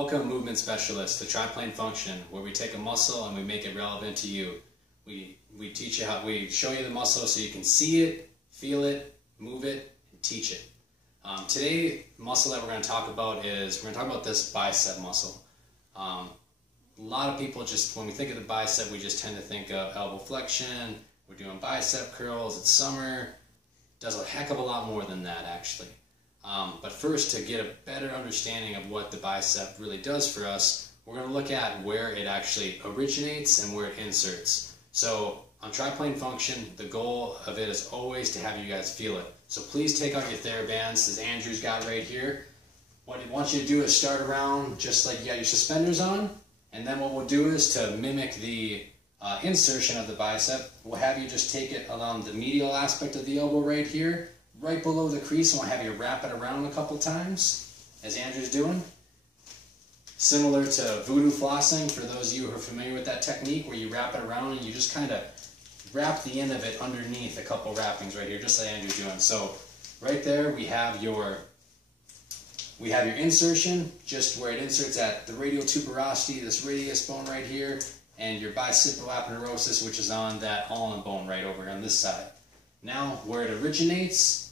Welcome, movement specialists, to Triplane Function, where we take a muscle and we make it relevant to you. We teach you how, we show you the muscle so you can see it, feel it, move it, and teach it. Today, the muscle that we're going to talk about is, we're going to talk about this bicep muscle. A lot of people just, when we think of the bicep, we just tend to think of elbow flexion, we're doing bicep curls, it's summer. It does a heck of a lot more than that, actually. But first, to get a better understanding of what the bicep really does for us, we're going to look at where it actually originates and where it inserts. So on Triplane Function, the goal of it is always to have you guys feel it. So please take out your TheraBands, as Andrew's got right here. What I want you to do is start around just like you got your suspenders on, and then what we'll do is to mimic the insertion of the bicep, we'll have you just take it along the medial aspect of the elbow right here, right below the crease, and we'll have you wrap it around a couple times, as Andrew's doing. Similar to voodoo flossing, for those of you who are familiar with that technique, where you wrap it around and you just kind of wrap the end of it underneath a couple wrappings right here, just like Andrew's doing. So right there we have your insertion, just where it inserts at the radial tuberosity, this radius bone right here, and your bicipital aponeurosis, which is on that ulnar bone right over on this side. Now, where it originates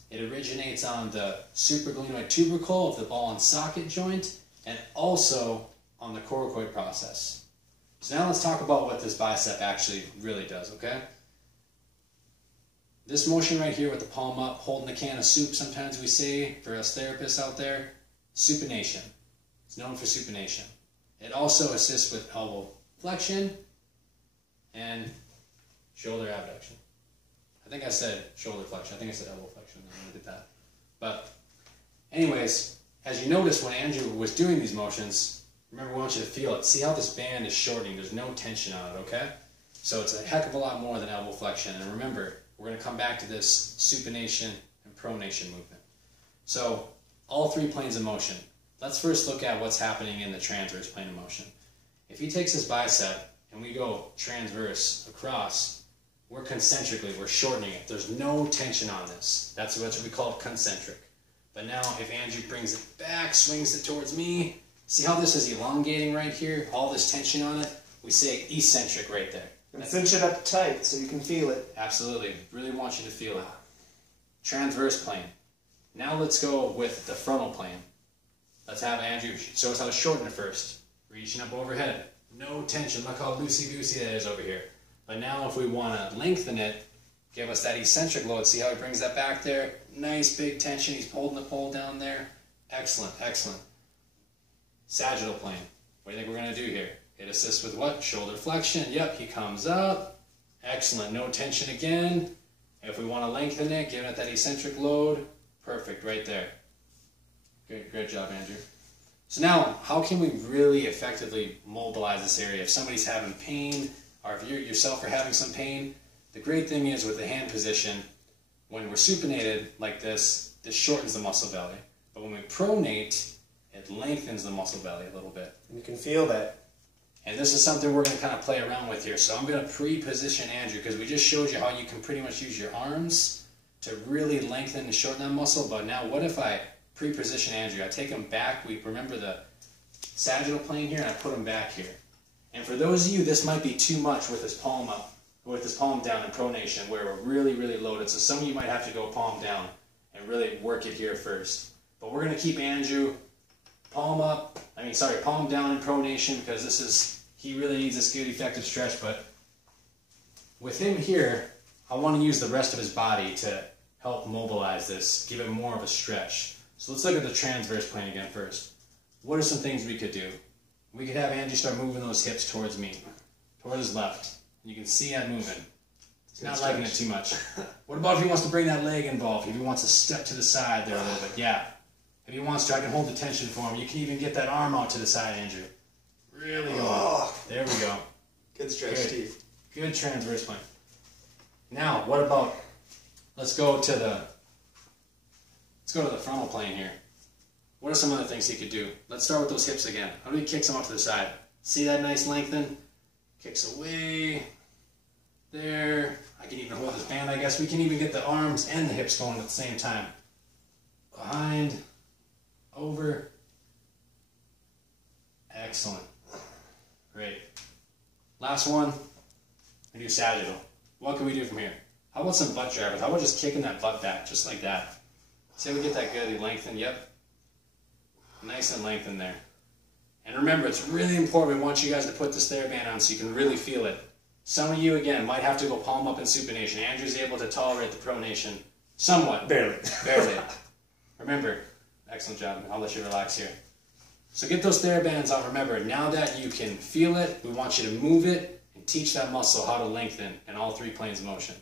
on the supraglenoid tubercle of the ball and socket joint, and also on the coracoid process. So now let's talk about what this bicep actually really does, okay? This motion right here with the palm up, holding a can of soup, sometimes we say, for us therapists out there, supination. It's known for supination. It also assists with elbow flexion and shoulder abduction. I think I said shoulder flexion. I think I said elbow flexion. I did that. But anyways, as you notice when Andrew was doing these motions, remember, we want you to feel it. See how this band is shortening. There's no tension on it, okay? So it's a heck of a lot more than elbow flexion. And remember, we're going to come back to this supination and pronation movement. So all three planes of motion. Let's first look at what's happening in the transverse plane of motion. If he takes his bicep and we go transverse across, we're concentrically, we're shortening it. There's no tension on this. That's what we call concentric. But now if Andrew brings it back, swings it towards me, see how this is elongating right here? All this tension on it? We say eccentric right there. And cinch it up tight so you can feel it. Absolutely. Really want you to feel it. Transverse plane. Now let's go with the frontal plane. Let's have Andrew show us how to shorten it first. Reaching up overhead. No tension. Look how loosey-goosey that is over here. But now if we want to lengthen it, give us that eccentric load. See how he brings that back there? Nice big tension. He's holding the pole down there. Excellent, excellent. Sagittal plane. What do you think we're going to do here? It assists with what? Shoulder flexion. Yep, he comes up. Excellent. No tension again. If we want to lengthen it, give it that eccentric load. Perfect, right there. Great job, Andrew. So now, how can we really effectively mobilize this area? If somebody's having pain, or if you yourself are having some pain, the great thing is with the hand position, when we're supinated like this, this shortens the muscle belly. But when we pronate, it lengthens the muscle belly a little bit. You can feel that. And this is something we're going to kind of play around with here. So I'm going to pre-position Andrew, because we just showed you how you can pretty much use your arms to really lengthen and shorten that muscle. But now what if I pre-position Andrew? I take him back. We remember the sagittal plane here, and I put him back here. And for those of you, this might be too much with his palm up, with his palm down in pronation, where we're really, really loaded. So some of you might have to go palm down and really work it here first. But we're going to keep Andrew palm down in pronation, because this is, he really needs this good effective stretch. But with him here, I want to use the rest of his body to help mobilize this, give it more of a stretch. So let's look at the transverse plane again first. What are some things we could do? We could have Andrew start moving those hips towards me, towards his left. You can see that moving. He's not liking it too much. What about if he wants to bring that leg involved? If he wants to step to the side there a little bit, yeah. If he wants to, I can hold the tension for him. You can even get that arm out to the side, Andrew. Really go. Oh, there we go. Good stretch, Steve. Good transverse plane. Now, what about, let's go to the frontal plane here. What are some other things he could do? Let's start with those hips again. How do he kicks them out to the side? See that nice lengthen? Kicks away. There. I can even hold his band, I guess. We can even get the arms and the hips going at the same time. Behind. Over. Last one, we do sagittal. What can we do from here? How about some butt drivers? How about just kicking that butt back, just like that? See if we get that good, lengthen, yep. Nice and lengthened there. And remember, it's really important, we want you guys to put this TheraBand on so you can really feel it. Some of you, again, might have to go palm up in supination. Andrew's able to tolerate the pronation somewhat. Barely. Barely. Remember, excellent job. I'll let you relax here. So get those TheraBands out. Remember, now that you can feel it, we want you to move it and teach that muscle how to lengthen in all 3 planes of motion.